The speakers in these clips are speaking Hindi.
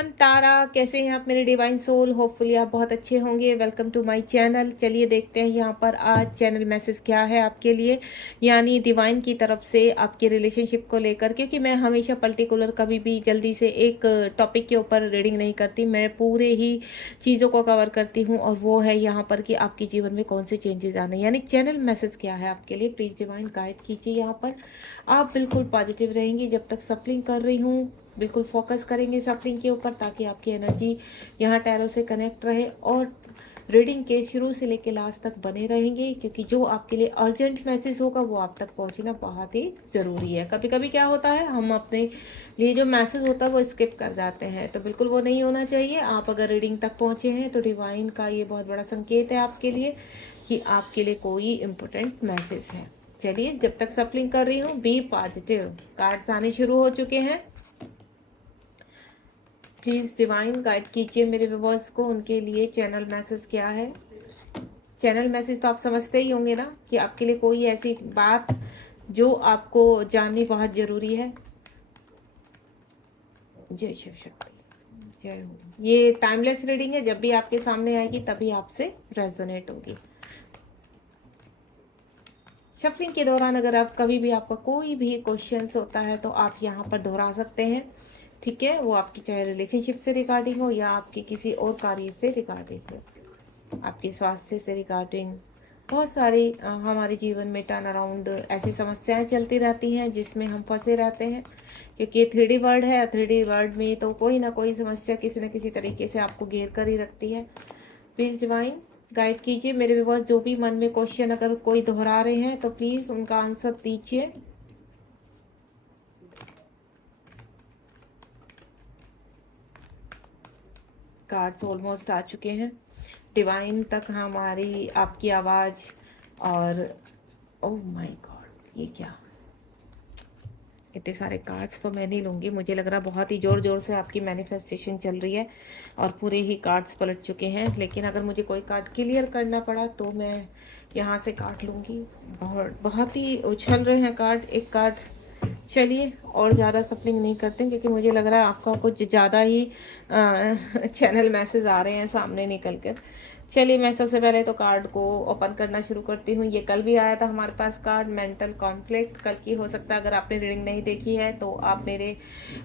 एम तारा। कैसे हैं आप मेरे डिवाइन सोल? होपफुली आप बहुत अच्छे होंगे। Welcome to my channel. चलिए देखते हैं यहाँ पर आज चैनल मैसेज क्या है आपके लिए, यानी डिवाइन की तरफ से आपके रिलेशनशिप को लेकर। क्योंकि मैं हमेशा पर्टिकुलर कभी भी जल्दी से एक टॉपिक के ऊपर रीडिंग नहीं करती, मैं पूरे ही चीज़ों को कवर करती हूँ। और वो है यहाँ पर कि आपके जीवन में कौन से चेंजेस आने, यानी चैनल मैसेज क्या है आपके लिए। प्लीज़ डिवाइन गाइड कीजिए। यहाँ पर आप बिल्कुल पॉजिटिव रहेंगी जब तक सफलिंग कर रही हूँ। बिल्कुल फोकस करेंगे सफलिंग के ऊपर, ताकि आपकी एनर्जी यहाँ टैरो से कनेक्ट रहे और रीडिंग के शुरू से लेकर लास्ट तक बने रहेंगे। क्योंकि जो आपके लिए अर्जेंट मैसेज होगा वो आप तक पहुँचना बहुत ही ज़रूरी है। कभी कभी क्या होता है, हम अपने लिए जो मैसेज होता है वो स्किप कर जाते हैं, तो बिल्कुल वो नहीं होना चाहिए। आप अगर रीडिंग तक पहुँचे हैं तो डिवाइन का ये बहुत बड़ा संकेत है आपके लिए कि आपके लिए कोई इम्पोर्टेंट मैसेज है। चलिए, जब तक सफलिंग कर रही हूँ बी पॉजिटिव। कार्ड्स आने शुरू हो चुके हैं। प्लीज़ डिवाइन गाइड कीजिए मेरे व्यूअर्स को, उनके लिए चैनल मैसेज क्या है। चैनल मैसेज तो आप समझते ही होंगे ना, कि आपके लिए कोई ऐसी बात जो आपको जाननी बहुत ज़रूरी है। जय शिव शक्ति, जय हो। ये टाइमलेस रीडिंग है, जब भी आपके सामने आएगी तभी आपसे रेजोनेट होगी। शफलिंग के दौरान अगर आप कभी भी आपका कोई भी क्वेश्चंस होता है तो आप यहाँ पर दोहरा सकते हैं, ठीक है। वो आपकी चाहे रिलेशनशिप से रिगार्डिंग हो या आपकी किसी और कार्य से रिगार्डिंग हो, आपके स्वास्थ्य से रिगार्डिंग। बहुत सारी हमारे जीवन में टर्न अराउंड ऐसी समस्याएं चलती रहती हैं जिसमें हम फंसे रहते हैं। क्योंकि ये 3D वर्ल्ड है, 3D वर्ल्ड में तो कोई ना कोई समस्या किसी न किसी तरीके से आपको घेर कर ही रखती है। प्लीज़ डिवाइन गाइड कीजिए मेरे व्यूअर्स, जो भी मन में क्वेश्चन अगर कोई दोहरा रहे हैं तो प्लीज़ उनका आंसर दीजिए। कार्ड्स ऑलमोस्ट आ चुके हैं। डिवाइन तक हमारी आपकी आवाज़ और ओह माय गॉड, ये क्या, इतने सारे कार्ड्स तो मैं नहीं लूँगी। मुझे लग रहा बहुत ही ज़ोर ज़ोर से आपकी मैनिफेस्टेशन चल रही है और पूरे ही कार्ड्स पलट चुके हैं। लेकिन अगर मुझे कोई कार्ड क्लियर करना पड़ा तो मैं यहाँ से कार्ड लूँगी। बहुत ही उछल रहे हैं कार्ड, एक कार्ड। चलिए, और ज़्यादा सफलिंग नहीं करते क्योंकि मुझे लग रहा है आपका कुछ ज़्यादा ही चैनल मैसेज आ रहे हैं सामने निकल कर। चलिए, मैं सबसे पहले तो कार्ड को ओपन करना शुरू करती हूँ। ये कल भी आया था हमारे पास कार्ड, मेंटल कॉन्फ्लिक्ट। कल की हो सकता है, अगर आपने रीडिंग नहीं देखी है तो आप मेरे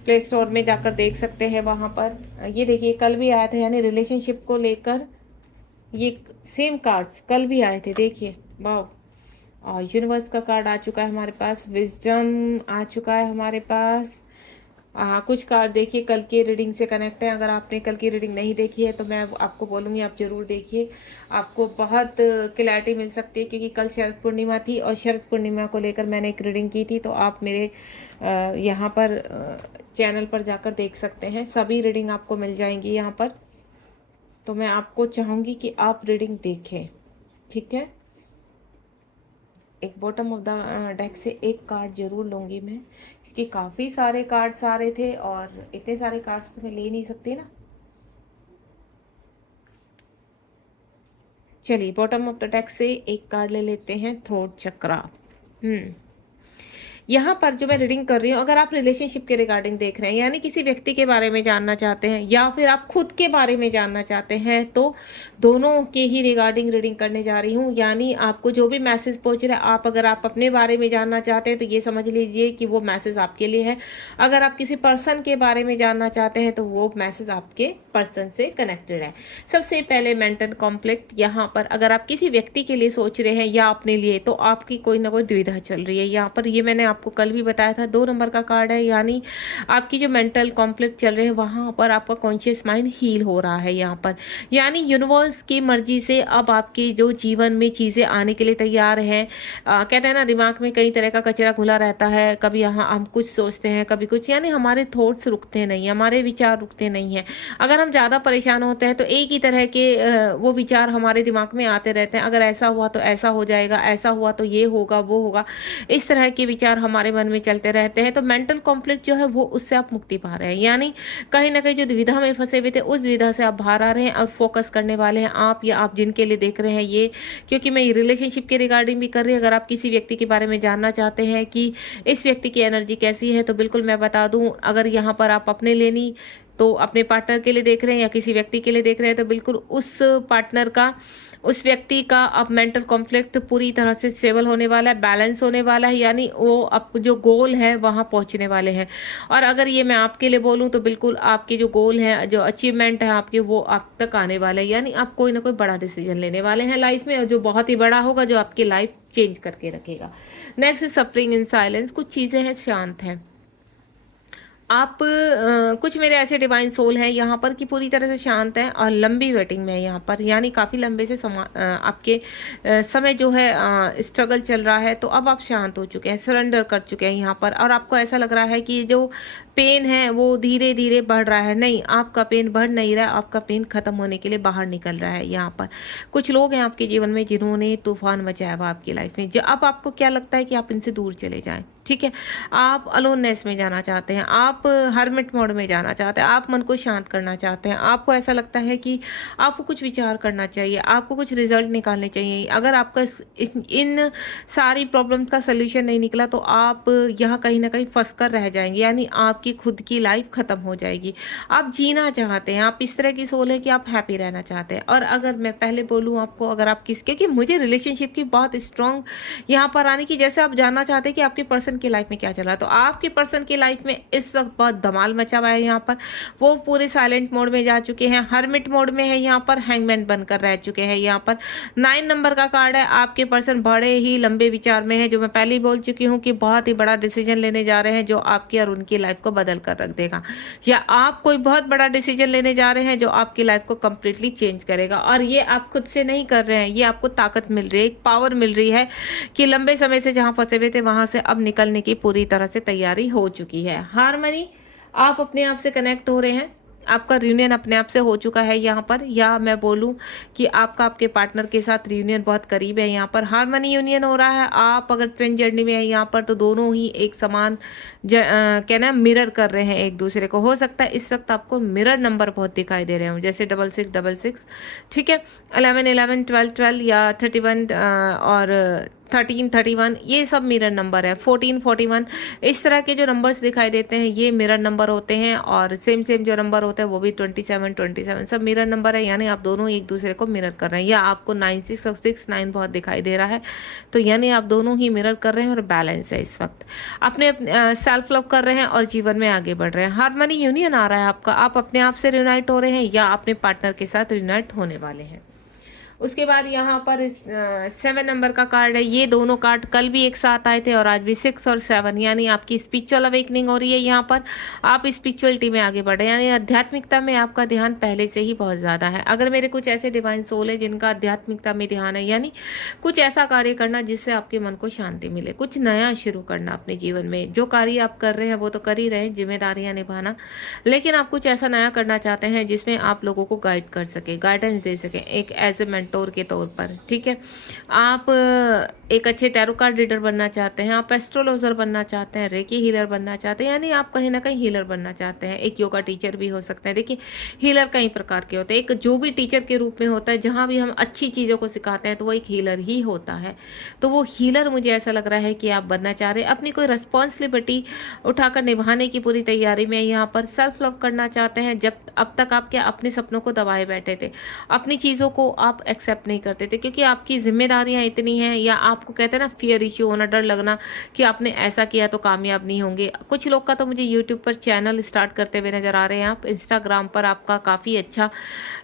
प्ले स्टोर में जाकर देख सकते हैं। वहाँ पर ये देखिए कल भी आया था, यानी रिलेशनशिप को लेकर ये सेम कार्ड्स कल भी आए थे। देखिए, वाह। और यूनिवर्स का कार्ड आ चुका है हमारे पास, विजडम आ चुका है हमारे पास। कुछ कार्ड देखिए कल की रीडिंग से कनेक्ट है। अगर आपने कल की रीडिंग नहीं देखी है तो मैं आपको बोलूँगी आप ज़रूर देखिए, आपको बहुत क्लैरिटी मिल सकती है। क्योंकि कल शरद पूर्णिमा थी और शरद पूर्णिमा को लेकर मैंने एक रीडिंग की थी, तो आप मेरे यहाँ पर चैनल पर जाकर देख सकते हैं। सभी रीडिंग आपको मिल जाएंगी यहाँ पर। तो मैं आपको चाहूँगी कि आप रीडिंग देखें, ठीक है। एक बॉटम ऑफ द डेक से एक कार्ड जरूर लूँगी मैं, क्योंकि काफ़ी सारे कार्ड्स आ रहे थे और इतने सारे कार्ड्स तो मैं ले नहीं सकती ना। चलिए, बॉटम ऑफ द डेक से एक कार्ड ले लेते हैं, थ्रोट चक्रा। यहाँ पर जो मैं रीडिंग कर रही हूँ, अगर आप रिलेशनशिप के रिगार्डिंग देख रहे हैं, यानी किसी व्यक्ति के बारे में जानना चाहते हैं या फिर आप खुद के बारे में जानना चाहते हैं, तो दोनों के ही रिगार्डिंग रीडिंग करने जा रही हूँ। यानी आपको जो भी मैसेज पहुँच रहा है, अगर आप अपने बारे में जानना चाहते हैं तो ये समझ लीजिए कि वो मैसेज आपके लिए है। अगर आप किसी पर्सन के बारे में जानना चाहते हैं तो वो मैसेज आपके पर्सन से कनेक्टेड है। सबसे पहले मेंटल कॉन्फ्लिक्ट। यहाँ पर अगर आप किसी व्यक्ति के लिए सोच रहे हैं या अपने लिए, तो आपकी कोई ना कोई दुविधा चल रही है। यहाँ पर ये मैंने आपको कल भी बताया था, 2 नंबर का कार्ड है, यानी आपकी जो मेंटल कॉन्फ्लिक्ट चल रहे हैं वहां पर आपका कॉन्शियस माइंड हील हो रहा है यहाँ पर। यानी यूनिवर्स की मर्जी से अब आपके जो जीवन में चीजें आने के लिए तैयार है। कहते हैं ना, दिमाग में कई तरह का कचरा घुला रहता है, कभी यहाँ हम कुछ सोचते हैं कभी कुछ, यानी हमारे थॉट्स रुकते नहीं, हमारे विचार रुकते नहीं है। अगर हम ज्यादा परेशान होते हैं तो एक ही तरह के वो विचार हमारे दिमाग में आते रहते हैं। अगर ऐसा हुआ तो ऐसा हो जाएगा, ऐसा हुआ तो ये होगा वो होगा, इस तरह के विचार हमारे मन में चलते रहते हैं। तो मेंटल कॉन्फ्लिक्ट जो है वो उससे आप मुक्ति पा रहे हैं, यानी कहीं ना कहीं जो दुविधा में फंसे हुए थे उस दुविधा से आप बाहर आ रहे हैं और फोकस करने वाले हैं आप, या आप जिनके लिए देख रहे हैं ये। क्योंकि मैं रिलेशनशिप के रिगार्डिंग भी कर रही हूँ। अगर आप किसी व्यक्ति के बारे में जानना चाहते हैं कि इस व्यक्ति की एनर्जी कैसी है, तो बिल्कुल मैं बता दूं, अगर यहाँ पर आप अपने लिए नहीं, तो अपने पार्टनर के लिए देख रहे हैं या किसी व्यक्ति के लिए देख रहे हैं, तो बिल्कुल उस पार्टनर का, उस व्यक्ति का अब मेंटल कॉन्फ्लिक्ट पूरी तरह से स्टेबल होने वाला है, बैलेंस होने वाला है, यानी वो अब जो गोल है वहां पहुंचने वाले हैं। और अगर ये मैं आपके लिए बोलूं तो बिल्कुल आपके जो गोल है, जो अचीवमेंट है आपके, वो आप तक आने वाले हैं, यानी आप कोई ना कोई बड़ा डिसीजन लेने वाले हैं लाइफ में, और जो बहुत ही बड़ा होगा, जो आपकी लाइफ चेंज करके रखेगा। Next, suffering in silence. कुछ चीजें हैं शांत हैं। आप कुछ मेरे ऐसे डिवाइन सोल हैं यहाँ पर कि पूरी तरह से शांत हैं और लंबी वेटिंग में है यहाँ पर, यानी काफ़ी लंबे से आपके समय जो है स्ट्रगल चल रहा है, तो अब आप शांत हो चुके हैं, सरेंडर कर चुके हैं यहाँ पर, और आपको ऐसा लग रहा है कि जो पेन है वो धीरे धीरे बढ़ रहा है। नहीं, आपका पेन बढ़ नहीं रहा, आपका पेन खत्म होने के लिए बाहर निकल रहा है यहाँ पर। कुछ लोग हैं आपके जीवन में जिन्होंने तूफान मचाया हुआ आपकी लाइफ में, जो अब आपको क्या लगता है कि आप इनसे दूर चले जाएं, ठीक है। आप अलोननेस में जाना चाहते हैं, आप हर्मिट मोड में जाना चाहते हैं, आप मन को शांत करना चाहते हैं, आपको ऐसा लगता है कि आपको कुछ विचार करना चाहिए, आपको कुछ रिजल्ट निकालने चाहिए। अगर आपका इन सारी प्रॉब्लम का सोल्यूशन नहीं निकला तो आप यहाँ कहीं ना कहीं फंस कर रह जाएंगे, यानी आपकी खुद की लाइफ खत्म हो जाएगी। आप जीना चाहते हैं, आप इस तरह की सोल है कि आप हैप्पी रहना चाहते हैं। और अगर मैं पहले बोलूँ आपको, अगर आप क्योंकि मुझे रिलेशनशिप की बहुत स्ट्रांग यहाँ पर आने की, जैसे आप जानना चाहते हैं कि आपके पर्सन की लाइफ में क्या चल रहा है, तो आपके पर्सन की लाइफ में इस वक्त बहुत धमाल मचा हुआ है यहाँ पर। वो पूरे साइलेंट मोड में जा चुके हैं, हर्मिट मोड में है यहाँ पर, हैंगमैन बनकर रह चुके हैं यहाँ पर। 9 नंबर का कार्ड है। आपके पर्सन बड़े ही लंबे विचार में है, जो मैं पहले ही बोल चुकी हूँ कि बहुत ही बड़ा डिसीजन लेने जा रहे हैं जो आपकी और उनकी लाइफ को बदल कर रख देगा, या आप कोई बहुत बड़ा डिसीजन लेने जा रहे हैं जो आपकी लाइफ को कंप्लीटली चेंज करेगा। और ये आप खुद से नहीं कर रहे हैं, ये आपको ताकत मिल रही है, एक पावर मिल रही है कि लंबे समय से जहां फंसे हुए थे वहां से अब निकलने की पूरी तरह से तैयारी हो चुकी है। हार्मनी, आप अपने आप से कनेक्ट हो रहे हैं, आपका रियूनियन अपने आप से हो चुका है यहाँ पर, या मैं बोलूँ कि आपका आपके पार्टनर के साथ रियूनियन बहुत करीब है यहाँ पर। हार्मनी यूनियन हो रहा है। आप अगर ट्विन जर्नी में है यहाँ पर, तो दोनों ही एक समान कहना मिरर कर रहे हैं एक दूसरे को। हो सकता है इस वक्त आपको मिरर नंबर बहुत दिखाई दे रहे हो, जैसे 6666, ठीक है, 11 11 12 12 या 31 और 13 31, ये सब मिरर नंबर है। 14 41, इस तरह के जो नंबर्स दिखाई देते हैं ये मिरर नंबर होते हैं। और सेम जो नंबर होता है वो भी 27 27 सब मिरर नंबर है, यानी आप दोनों एक दूसरे को मिरर कर रहे हैं। या आपको 96 और 69 बहुत दिखाई दे रहा है, तो यानी आप दोनों ही मिरर कर रहे हैं और बैलेंस है इस वक्त। अपने सेल्फ लव कर रहे हैं और जीवन में आगे बढ़ रहे हैं। हार्मनी यूनियन आ रहा है आपका। आप अपने आप से रियूनाइट हो रहे हैं या अपने पार्टनर के साथ रियूनाइट होने वाले हैं। उसके बाद यहाँ पर 7 नंबर का कार्ड है। ये दोनों कार्ड कल भी एक साथ आए थे और आज भी 6 और 7, यानी आपकी स्पिरिचुअल अवेकनिंग हो रही है यहाँ पर। आप स्पिरिचुअलिटी में आगे बढ़े, यानी आध्यात्मिकता में आपका ध्यान पहले से ही बहुत ज़्यादा है। अगर मेरे कुछ ऐसे डिवाइन सोल है जिनका आध्यात्मिकता में ध्यान है, यानी कुछ ऐसा कार्य करना जिससे आपके मन को शांति मिले, कुछ नया शुरू करना अपने जीवन में। जो कार्य आप कर रहे हैं वो तो कर ही रहे हैं, जिम्मेदारियाँ निभाना, लेकिन आप कुछ ऐसा नया करना चाहते हैं जिसमें आप लोगों को गाइड कर सके, गाइडेंस दे सके, एक एज ए मेंटोर के तौर पर, ठीक है। आप एक अच्छे टैरो कार्ड रीडर बनना चाहते हैं, आप एस्ट्रोलॉजर बनना चाहते हैं, रेकी हीलर बनना चाहते हैं, यानी आप कहीं ना कहीं हीलर बनना चाहते हैं। एक योगा टीचर भी हो सकता है। देखिए, हीलर कई प्रकार के होते हैं। एक जो भी टीचर के रूप में होता है, जहाँ भी हम अच्छी चीज़ों को सिखाते हैं, तो वो एक हीलर ही होता है। तो वो हीलर मुझे ऐसा लग रहा है कि आप बनना चाह रहे हैं। अपनी कोई रिस्पॉन्सिबिलिटी उठाकर निभाने की पूरी तैयारी में यहाँ पर। सेल्फ लव करना चाहते हैं। जब अब तक आप क्या अपने सपनों को दबाए बैठे थे, अपनी चीज़ों को आप एक्सेप्ट नहीं करते थे क्योंकि आपकी जिम्मेदारियां इतनी हैं, या आपको कहते हैं ना फियर इश्यू होना, डर लगना कि आपने ऐसा किया तो कामयाब नहीं होंगे। कुछ लोग का तो मुझे यूट्यूब पर चैनल स्टार्ट करते हुए नज़र आ रहे हैं। आप इंस्टाग्राम पर आपका काफ़ी अच्छा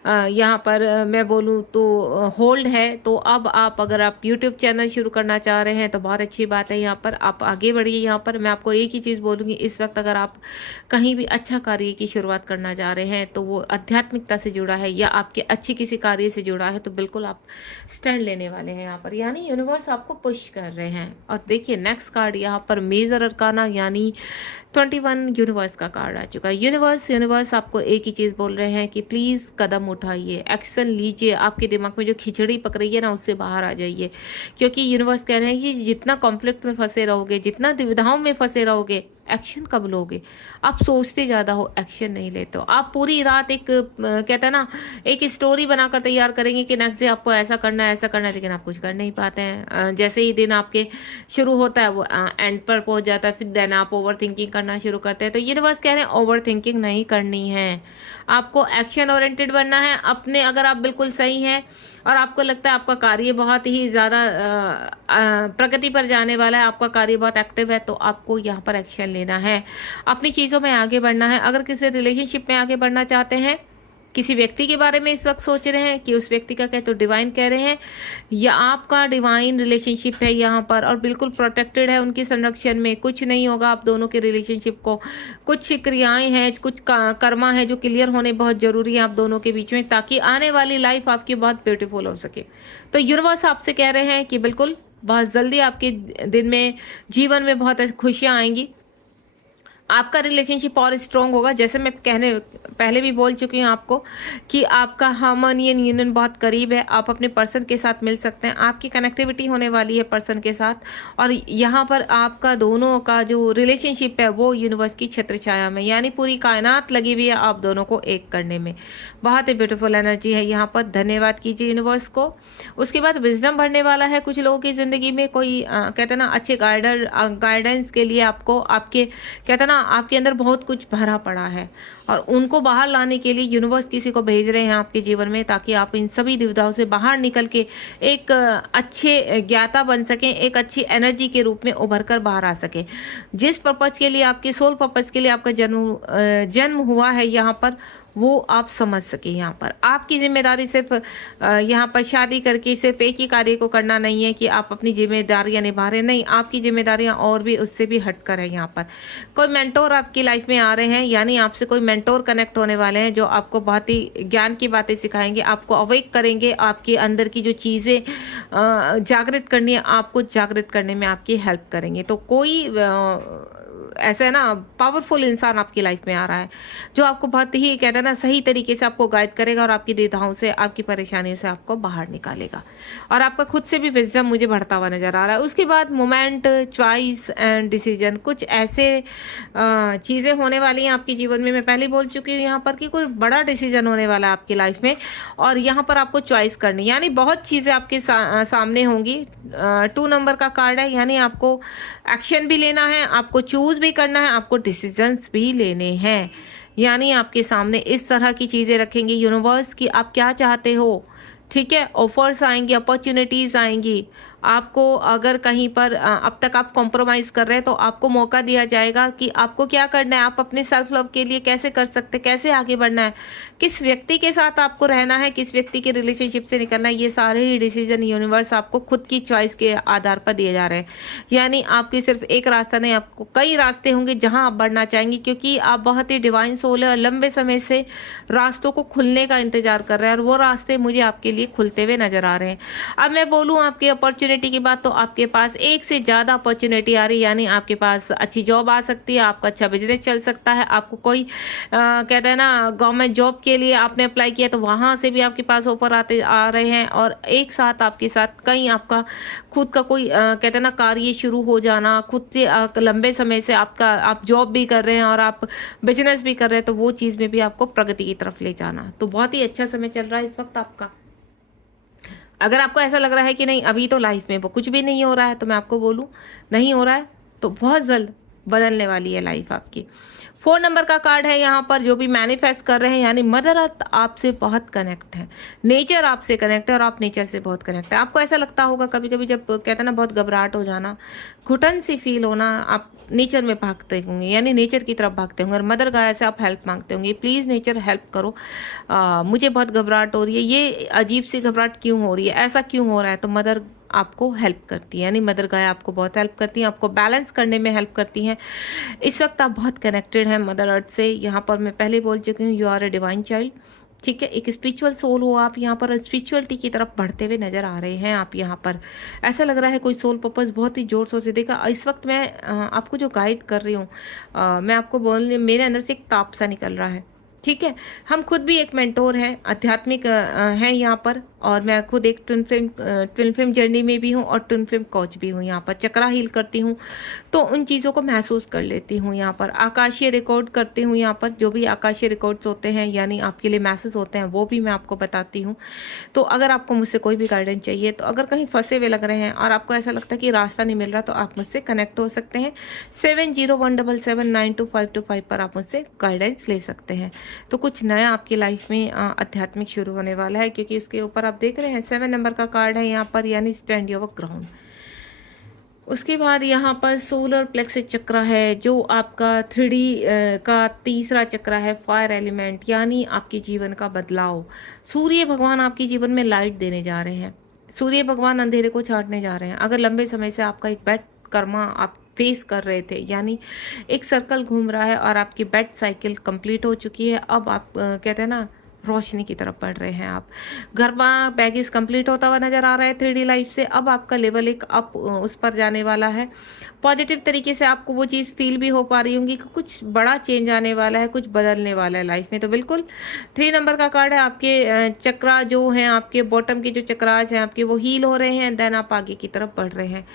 यहाँ पर मैं बोलूँ तो होल्ड है। तो अब आप अगर आप यूट्यूब चैनल शुरू करना चाह रहे हैं तो बहुत अच्छी बात है। यहाँ पर आप आगे बढ़िए। यहाँ पर मैं आपको एक ही चीज़ बोलूँगी, इस वक्त अगर आप कहीं भी अच्छा कार्य की शुरुआत करना चाह रहे हैं तो वो आध्यात्मिकता से जुड़ा है या आपके अच्छी किसी कार्य से जुड़ा है, तो बिल्कुल आप स्टैंड लेने वाले हैं यहाँ पर, यानी यूनिवर्स आपको पुश कर रहे हैं। और देखिए नेक्स्ट कार्ड यहाँ पर मेजर अरकाना यानी 21 यूनिवर्स का कार्ड आ चुका है। यूनिवर्स आपको एक ही चीज़ बोल रहे हैं कि प्लीज़ कदम उठाइए, एक्शन लीजिए। आपके दिमाग में जो खिचड़ी पक रही है ना, उससे बाहर आ जाइए, क्योंकि यूनिवर्स कह रहे हैं कि जितना कॉन्फ्लिक्ट में फंसे रहोगे, जितना दुविधाओं में फंसे रहोगे, एक्शन कब लोगे? आप सोचते ज़्यादा हो, एक्शन नहीं लेते हो। आप पूरी रात एक कहते हैं ना, एक स्टोरी बनाकर तैयार करेंगे कि नेक्स्ट डे आपको ऐसा करना है, लेकिन आप कुछ कर नहीं पाते हैं। जैसे ही दिन आपके शुरू होता है वो एंड पर पहुंच जाता है, फिर देन आप ओवर थिंकिंग करना शुरू करते हैं। तो यूनिवर्स कह रहे हैं ओवर थिंकिंग नहीं करनी है, आपको एक्शन ओरिएंटेड बनना है अपने। अगर आप बिल्कुल सही हैं और आपको लगता है आपका कार्य बहुत ही ज़्यादा प्रगति पर जाने वाला है, आपका कार्य बहुत एक्टिव है, तो आपको यहाँ पर एक्शन लेना है, अपनी चीज़ों में आगे बढ़ना है। अगर किसी रिलेशनशिप में आगे बढ़ना चाहते हैं, किसी व्यक्ति के बारे में इस वक्त सोच रहे हैं कि उस व्यक्ति का कहे तो डिवाइन कह रहे हैं, या आपका डिवाइन रिलेशनशिप है यहाँ पर और बिल्कुल प्रोटेक्टेड है, उनके संरक्षण में कुछ नहीं होगा आप दोनों के रिलेशनशिप को। कुछ क्रियाएं हैं, कुछ कर्मा है जो क्लियर होने बहुत जरूरी है आप दोनों के बीच में, ताकि आने वाली लाइफ आपकी बहुत ब्यूटीफुल हो सके। तो यूनिवर्स आपसे कह रहे हैं कि बिल्कुल बहुत जल्दी आपके दिन में, जीवन में बहुत खुशियाँ आएंगी, आपका रिलेशनशिप और स्ट्रॉन्ग होगा। जैसे मैं पहले भी बोल चुकी हूँ आपको कि आपका हार्मोनियन यूनियन बहुत करीब है, आप अपने पर्सन के साथ मिल सकते हैं, आपकी कनेक्टिविटी होने वाली है पर्सन के साथ, और यहाँ पर आपका दोनों का जो रिलेशनशिप है वो यूनिवर्स की छत्र छाया में, यानी पूरी कायनात लगी हुई है आप दोनों को एक करने में। बहुत ही ब्यूटीफुल एनर्जी है यहाँ पर, धन्यवाद कीजिए यूनिवर्स को। उसके बाद विजडम बढ़ने वाला है कुछ लोगों की ज़िंदगी में, कोई कहते हैं ना अच्छे गाइडेंस के लिए आपको, आपके कहते हैं ना आपके अंदर बहुत कुछ भरा पड़ा है और उनको बाहर लाने के लिए यूनिवर्स किसी को भेज रहे हैं आपके जीवन में, ताकि आप इन सभी दुविधाओं से बाहर निकल के एक अच्छे ज्ञाता बन सकें, एक अच्छी एनर्जी के रूप में उभर कर बाहर आ सके। जिस पर्पज के लिए, आपके सोल पर्पज के लिए आपका जन्म हुआ है यहाँ पर, वो आप समझ सके। यहाँ पर आपकी जिम्मेदारी सिर्फ यहाँ पर शादी करके सिर्फ एक ही कार्य को करना नहीं है कि आप अपनी जिम्मेदारियाँ निभा रहे, नहीं, आपकी जिम्मेदारियाँ और भी उससे भी हटकर है। यहाँ पर कोई मेंटोर आपकी लाइफ में आ रहे हैं, यानी आपसे कोई मेंटोर कनेक्ट होने वाले हैं जो आपको बहुत ही ज्ञान की बातें सिखाएंगे, आपको अवेक करेंगे, आपके अंदर की जो चीज़ें जागृत करनी है आपको जागृत करने में आपकी हेल्प करेंगे। तो कोई ऐसा है ना पावरफुल इंसान आपकी लाइफ में आ रहा है जो आपको बहुत ही कहते हैं ना सही तरीके से आपको गाइड करेगा और आपकी द्विधाओं से, आपकी परेशानियों से आपको बाहर निकालेगा, और आपका खुद से भी विजडम मुझे बढ़ता हुआ नजर आ रहा है। उसके बाद मोमेंट, चॉइस एंड डिसीजन, कुछ ऐसे चीज़ें होने वाली हैं आपके जीवन में। मैं पहले बोल चुकी हूँ यहाँ पर कि कोई बड़ा डिसीजन होने वाला है आपकी लाइफ में, और यहाँ पर आपको चॉइस करनी, यानी बहुत चीज़ें आपके सामने होंगी। 2 नंबर का कार्ड है, यानी आपको एक्शन भी लेना है, आपको चूज भी करना है, आपको डिसीजंस भी लेने हैं। यानी आपके सामने इस तरह की चीज़ें रखेंगे यूनिवर्स की आप क्या चाहते हो, ठीक है। ऑफर्स आएंगे, अपॉर्चुनिटीज़ आएंगी आपको। अगर कहीं पर अब तक आप कॉम्प्रोमाइज़ कर रहे हैं तो आपको मौका दिया जाएगा कि आपको क्या करना है, आप अपने सेल्फ लव के लिए कैसे कर सकते, कैसे आगे बढ़ना है, किस व्यक्ति के साथ आपको रहना है, किस व्यक्ति के रिलेशनशिप से निकलना है। ये सारे ही डिसीजन यूनिवर्स आपको खुद की चॉइस के आधार पर दिए जा रहे हैं। यानी आपके सिर्फ एक रास्ता नहीं, आपको कई रास्ते होंगे जहाँ आप बढ़ना चाहेंगे, क्योंकि आप बहुत ही डिवाइन सोल है और लंबे समय से रास्तों को खुलने का इंतजार कर रहे हैं, और वो रास्ते मुझे आपके लिए खुलते हुए नजर आ रहे हैं। अब मैं बोलूँ आपकी अपॉर्चुनिटी की बात, तो आपके पास एक से ज़्यादा अपॉर्चुनिटी आ रही है, यानी आपके पास अच्छी जॉब आ सकती है, आपका अच्छा बिजनेस चल सकता है, आपको कोई कहते हैं ना गवर्नमेंट जॉब के लिए आपने अप्लाई किया तो वहाँ से भी आपके पास ऑफर आ रहे हैं, और एक साथ आपके साथ कहीं आपका खुद का कोई कहते हैं ना कार्य शुरू हो जाना, खुद से लंबे समय से आप जॉब भी कर रहे हैं और आप बिजनेस भी कर रहे हैं, तो वो चीज़ में भी आपको प्रगति की तरफ ले जाना। तो बहुत ही अच्छा समय चल रहा है इस वक्त आपका। अगर आपको ऐसा लग रहा है कि नहीं अभी तो लाइफ में वो कुछ भी नहीं हो रहा है, तो मैं आपको बोलूँ नहीं हो रहा है, तो बहुत जल्द बदलने वाली है लाइफ आपकी। 4 नंबर का कार्ड है यहाँ पर, जो भी मैनिफेस्ट कर रहे हैं, यानी मदर अर्थ आपसे बहुत कनेक्ट है, नेचर आपसे कनेक्ट है और आप नेचर से बहुत कनेक्ट है। आपको ऐसा लगता होगा कभी कभी जब कहते हैं ना बहुत घबराहट हो जाना, घुटन सी फील होना, आप नेचर में भागते होंगे, यानी नेचर की तरफ भागते होंगे और मदर गाय से आप हेल्प मांगते होंगे, प्लीज़ नेचर हेल्प करो, मुझे बहुत घबराहट हो रही है, ये अजीब सी घबराहट क्यों हो रही है, ऐसा क्यों हो रहा है। तो मदर आपको हेल्प करती है, यानी मदर गाय आपको बहुत हेल्प करती हैं, आपको बैलेंस करने में हेल्प करती हैं। इस वक्त आप बहुत कनेक्टेड हैं मदर अर्थ से। यहाँ पर मैं पहले बोल चुकी हूँ, you are a divine child, ठीक है। एक स्पिरिचुअल सोल हो आप, यहाँ पर स्पिरिचुअलिटी की तरफ बढ़ते हुए नजर आ रहे हैं आप। यहाँ पर ऐसा लग रहा है कोई सोल पर्पस बहुत ही जोर शोर से देखा। इस वक्त मैं आपको जो गाइड कर रही हूँ, मैं आपको बोल, मेरे अंदर से एक ताप सा निकल रहा है, ठीक है। हम खुद भी एक मेंटोर हैं, आध्यात्मिक हैं यहाँ पर, और मैं खुद एक ट्विन फ्लेम जर्नी में भी हूँ और ट्विन फ्लेम कोच भी हूँ। यहाँ पर चक्रा हील करती हूँ, तो उन चीज़ों को महसूस कर लेती हूँ। यहाँ पर आकाशीय रिकॉर्ड करती हूँ। यहाँ पर जो भी आकाशीय रिकॉर्ड्स होते हैं, यानी आपके लिए मैसेज होते हैं, वो भी मैं आपको बताती हूँ। तो अगर आपको मुझसे कोई भी गाइडेंस चाहिए, तो अगर कहीं फंसे हुए लग रहे हैं और आपको ऐसा लगता है कि रास्ता नहीं मिल रहा, तो आप मुझसे कनेक्ट हो सकते हैं। 7017792525 पर आप मुझसे गाइडेंस ले सकते हैं। तो कुछ नया आपकी लाइफ में आध्यात्मिक शुरू होने वाला है, क्योंकि उसके ऊपर आप देख रहे हैं 7 नंबर का कार्ड है यहाँ पर, यानी स्टैंड योर ग्राउंड। उसके बाद यहाँ पर सोलर प्लेक्स चक्र है, जो आपका 3D का तीसरा चक्र है, फायर एलिमेंट, यानी आपके जीवन का बदलाव। सूर्य भगवान आपके जीवन में लाइट देने जा रहे हैं। सूर्य भगवान अंधेरे को छाटने जा रहे हैं। अगर लंबे समय से आपका एक बैड कर्मा आप फेस कर रहे थे, यानी एक सर्कल घूम रहा है और आपकी बैड साइकिल कंप्लीट हो चुकी है, अब आप कहते हैं ना, रोशनी की तरफ बढ़ रहे हैं। आप गरबा बैगेज कंप्लीट होता हुआ नजर आ रहा है 3D लाइफ से। अब आपका लेवल एक अप उस पर जाने वाला है। पॉजिटिव तरीके से आपको वो चीज़ फील भी हो पा रही होंगी कि कुछ बड़ा चेंज आने वाला है, कुछ बदलने वाला है लाइफ में। तो बिल्कुल 3 नंबर का कार्ड है। आपके चक्रा जो हैं, आपके बॉटम के जो चक्रास हैं आपके, वो हील हो रहे हैं। देन आप आगे की तरफ बढ़ रहे हैं।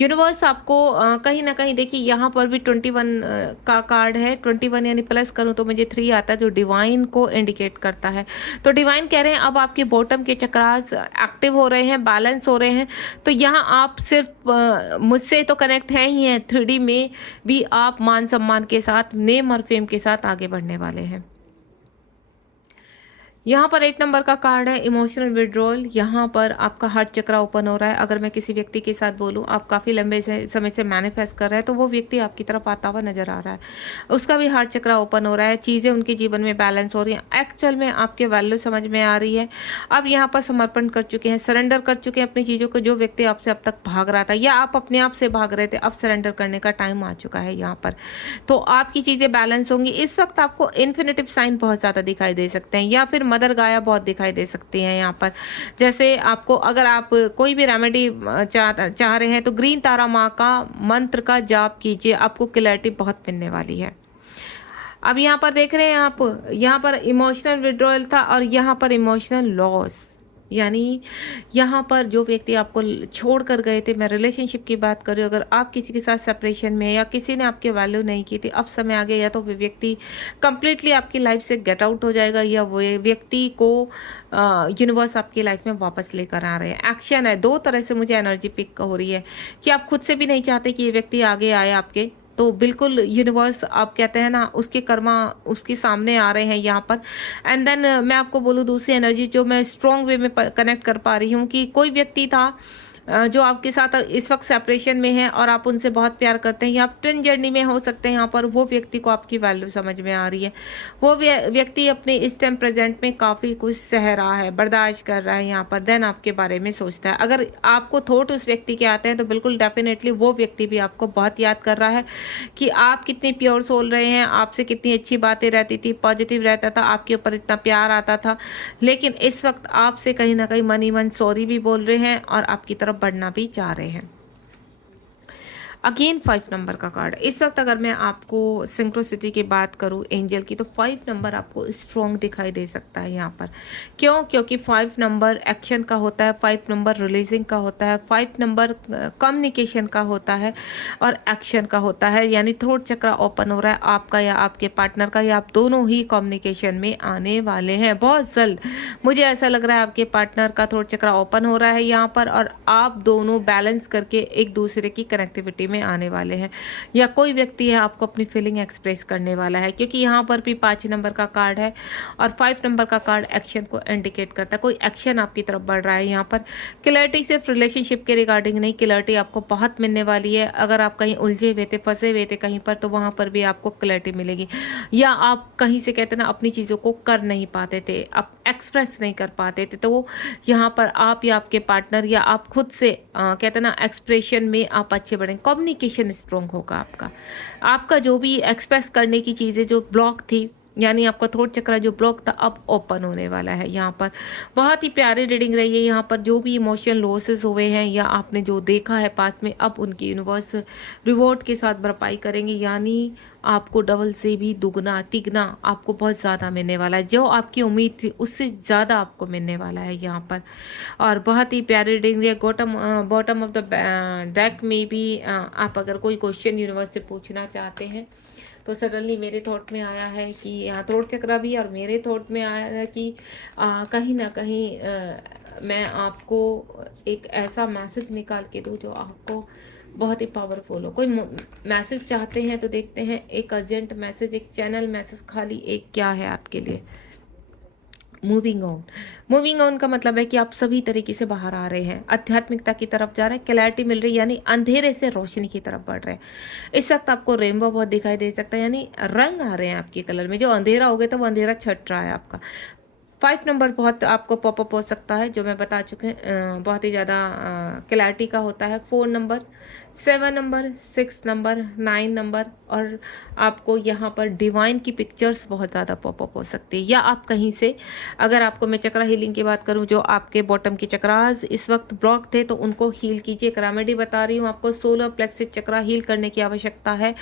यूनिवर्स आपको कहीं ना कहीं, देखिए यहाँ पर भी 21 का कार्ड है। 21 यानी प्लस करूँ तो मुझे 3 आता है, जो डिवाइन को इंडिकेट करता है। तो डिवाइन कह रहे हैं अब आपके बॉटम के चक्रास एक्टिव हो रहे हैं, बैलेंस हो रहे हैं। तो यहाँ आप सिर्फ मुझसे तो कनेक्ट हैं ही हैं, 3D में भी आप मान सम्मान के साथ, नेम और फेम के साथ आगे बढ़ने वाले हैं। यहाँ पर 8 नंबर का कार्ड है, इमोशनल विड्रॉल। यहाँ पर आपका हार्ट चक्र ओपन हो रहा है। अगर मैं किसी व्यक्ति के साथ बोलूँ, आप काफ़ी लंबे समय से मैनिफेस्ट कर रहे हैं, तो वो व्यक्ति आपकी तरफ आता हुआ नजर आ रहा है। उसका भी हार्ट चक्र ओपन हो रहा है। चीज़ें उनके जीवन में बैलेंस हो रही हैं। एक्चुअल में आपके वैल्यू समझ में आ रही है। अब यहाँ पर समर्पण कर चुके हैं, सरेंडर कर चुके हैं अपनी चीज़ों को। जो व्यक्ति आपसे अब तक भाग रहा था, या आप अपने आप से भाग रहे थे, अब सरेंडर करने का टाइम आ चुका है यहाँ पर। तो आपकी चीज़ें बैलेंस होंगी। इस वक्त आपको इन्फिनिटिव साइन बहुत ज़्यादा दिखाई दे सकते हैं, या फिर मदर गाया बहुत दिखाई दे सकती हैं यहाँ पर। जैसे आपको, अगर आप कोई भी रेमेडी चाह रहे हैं, तो ग्रीन तारा माँ का मंत्र का जाप कीजिए, आपको क्लैरिटी बहुत मिलने वाली है। अब यहाँ पर देख रहे हैं आप, यहाँ पर इमोशनल विड्रॉयल था और यहाँ पर इमोशनल लॉस, यानी यहाँ पर जो व्यक्ति आपको छोड़ कर गए थे, मैं रिलेशनशिप की बात कर रही हूँ, अगर आप किसी के साथ सेपरेशन में, या किसी ने आपके वैल्यू नहीं की थी, अब समय आ गया, या तो वो व्यक्ति कंप्लीटली आपकी लाइफ से गेट आउट हो जाएगा, या वो व्यक्ति को यूनिवर्स आपकी लाइफ में वापस लेकर आ रहे हैं। एक्शन है, दो तरह से मुझे एनर्जी पिक हो रही है कि आप खुद से भी नहीं चाहते कि ये व्यक्ति आगे आए आपके, तो बिल्कुल यूनिवर्स, आप कहते हैं ना, उसके कर्मा उसके सामने आ रहे हैं यहाँ पर। एंड देन मैं आपको बोलूँ दूसरी एनर्जी जो मैं स्ट्रॉन्ग वे में कनेक्ट कर पा रही हूँ, कि कोई व्यक्ति था जो आपके साथ इस वक्त सेपरेशन में है और आप उनसे बहुत प्यार करते हैं, या आप ट्विन जर्नी में हो सकते हैं यहाँ पर। वो व्यक्ति को आपकी वैल्यू समझ में आ रही है। वो व्यक्ति अपने इस टाइम प्रेजेंट में काफ़ी कुछ सह रहा है, बर्दाश्त कर रहा है यहाँ पर। देन आपके बारे में सोचता है। अगर आपको थॉट उस व्यक्ति के आते हैं, तो बिल्कुल डेफिनेटली वो व्यक्ति भी आपको बहुत याद कर रहा है कि आप कितने प्योर सोल रहे हैं, आपसे कितनी अच्छी बातें रहती थी, पॉजिटिव रहता था, आपके ऊपर इतना प्यार आता था। लेकिन इस वक्त आपसे कहीं ना कहीं मन ही मन सॉरी भी बोल रहे हैं और आपकी तरफ बढ़ना भी चाह रहे हैं। अगेन 5 नंबर का कार्ड। इस वक्त अगर मैं आपको सिंक्रोसिटी की बात करूं, एंजल की, तो 5 नंबर आपको स्ट्रॉन्ग दिखाई दे सकता है यहाँ पर। क्यों? क्योंकि 5 नंबर एक्शन का होता है, 5 नंबर रिलीजिंग का होता है, 5 नंबर कम्युनिकेशन का होता है और एक्शन का होता है। यानी थ्रोट चक्र ओपन हो रहा है आपका या आपके पार्टनर का, या आप दोनों ही कम्युनिकेशन में आने वाले हैं बहुत जल्द। मुझे ऐसा लग रहा है आपके पार्टनर का थ्रोट चक्र ओपन हो रहा है यहाँ पर, और आप दोनों बैलेंस करके एक दूसरे की कनेक्टिविटी में आने वाले हैं। या कोई व्यक्ति है आपको अपनी फीलिंग एक्सप्रेस करने वाला है, क्योंकि यहाँ पर भी 5 नंबर का कार्ड है और 5 नंबर का कार्ड एक्शन को इंडिकेट करता है। कोई एक्शन आपकी तरफ बढ़ रहा है यहाँ पर। क्लैरिटी सिर्फ रिलेशनशिप के रिगार्डिंग नहीं, क्लैरिटी आपको बहुत मिलने वाली है। अगर आप कहीं उलझे हुए थे, फंसे हुए थे कहीं पर, तो वहाँ पर भी आपको क्लैरिटी मिलेगी। या आप कहीं से कहते ना अपनी चीज़ों को कर नहीं पाते थे, आप एक्सप्रेस नहीं कर पाते थे, तो यहाँ पर आप या आपके पार्टनर या आप खुद से कहते ना एक्सप्रेशन में आप अच्छे बढ़ेंगे। कम्युनिकेशन स्ट्रॉन्ग होगा आपका जो भी एक्सप्रेस करने की चीज़ें जो ब्लॉक थी, यानी आपका थ्रोट चक्रा जो ब्लॉक था अब ओपन होने वाला है। यहाँ पर बहुत ही प्यारी रीडिंग रही है। यहाँ पर जो भी इमोशनल लॉसेस हुए हैं या आपने जो देखा है पास्ट में, अब उनकी यूनिवर्स रिवॉर्ड के साथ भरपाई करेंगे, यानी आपको डबल से भी दुगना तिगना आपको बहुत ज़्यादा मिलने वाला है। जो आपकी उम्मीद थी उससे ज़्यादा आपको मिलने वाला है यहाँ पर। और बहुत ही प्यारी रीडिंग है। बॉटम ऑफ द डेक में भी आप अगर कोई क्वेश्चन यूनिवर्स से पूछना चाहते हैं तो सडनली मेरे थॉट में आया है कि यहाँ थ्रोट चक्रा भी, और मेरे थॉट में आया है कि कहीं ना कहीं मैं आपको एक ऐसा मैसेज निकाल के दूँ जो आपको बहुत ही पावरफुल हो। कोई मैसेज चाहते हैं तो देखते हैं, एक अर्जेंट मैसेज, एक चैनल मैसेज, खाली एक क्या है आपके लिए। मूविंग ऑन का मतलब है कि आप सभी तरीके से बाहर आ रहे हैं, आध्यात्मिकता की तरफ जा रहे हैं, क्लैरिटी मिल रही है, यानी अंधेरे से रोशनी की तरफ बढ़ रहे हैं। इस वक्त आपको रेनबो बहुत दिखाई दे सकता है, यानी रंग आ रहे हैं आपके कलर में। जो अंधेरा हो गया था वो अंधेरा छट रहा है आपका। 5 नंबर बहुत आपको पॉपअप हो सकता है, जो मैं बता चुके हैं, बहुत ही ज़्यादा क्लैरिटी का होता है। 4 नंबर, 7 नंबर, 6 नंबर, 9 नंबर, और आपको यहाँ पर डिवाइन की पिक्चर्स बहुत ज़्यादा पॉपअप हो सकती है। या आप कहीं से, अगर आपको मैं चक्रा हीलिंग की बात करूँ, जो आपके बॉटम के चक्रास इस वक्त ब्लॉक थे तो उनको हील कीजिए। एक रेमेडी बता रही हूँ आपको, सोलर प्लेक्सिस चक्रा हील करने की आवश्यकता है।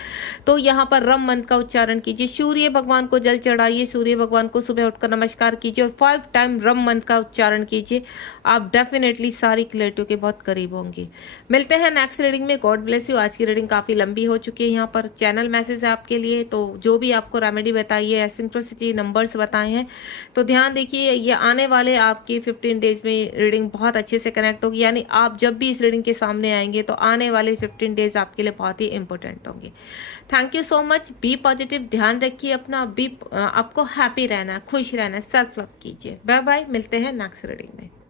तो यहाँ पर रम मंत्र का उच्चारण कीजिए, सूर्य भगवान को जल चढ़ाइए, सूर्य भगवान को सुबह उठकर नमस्कार कीजिए और 5 टाइम रम मंत्र का उच्चारण कीजिए। आप डेफिनेटली सारी क्लैरिटी के बहुत करीब होंगे। मिलते हैं नेक्स्ट रीडिंग में। God bless you. आज की रीडिंग काफ़ी लंबी हो चुकी है। यहाँ पर चैनल मैसेज है आपके लिए, तो जो भी आपको रेमेडी बताई है, सिंक्रोसिटी नंबर्स बताए हैं, तो ध्यान देखिए। ये आने वाले आपकी 15 डेज में रीडिंग बहुत अच्छे से कनेक्ट होगी, यानी आप जब भी इस रीडिंग के सामने आएंगे तो आने वाले 15 डेज आपके लिए बहुत ही इंपॉर्टेंट होंगे। Thank you so much. Be positive, ध्यान रखिए अपना, आपको हैप्पी रहना है, खुश रहना है, सेल्फ लव कीजिए। बाय बाय, मिलते हैं नेक्स्ट रीडिंग में।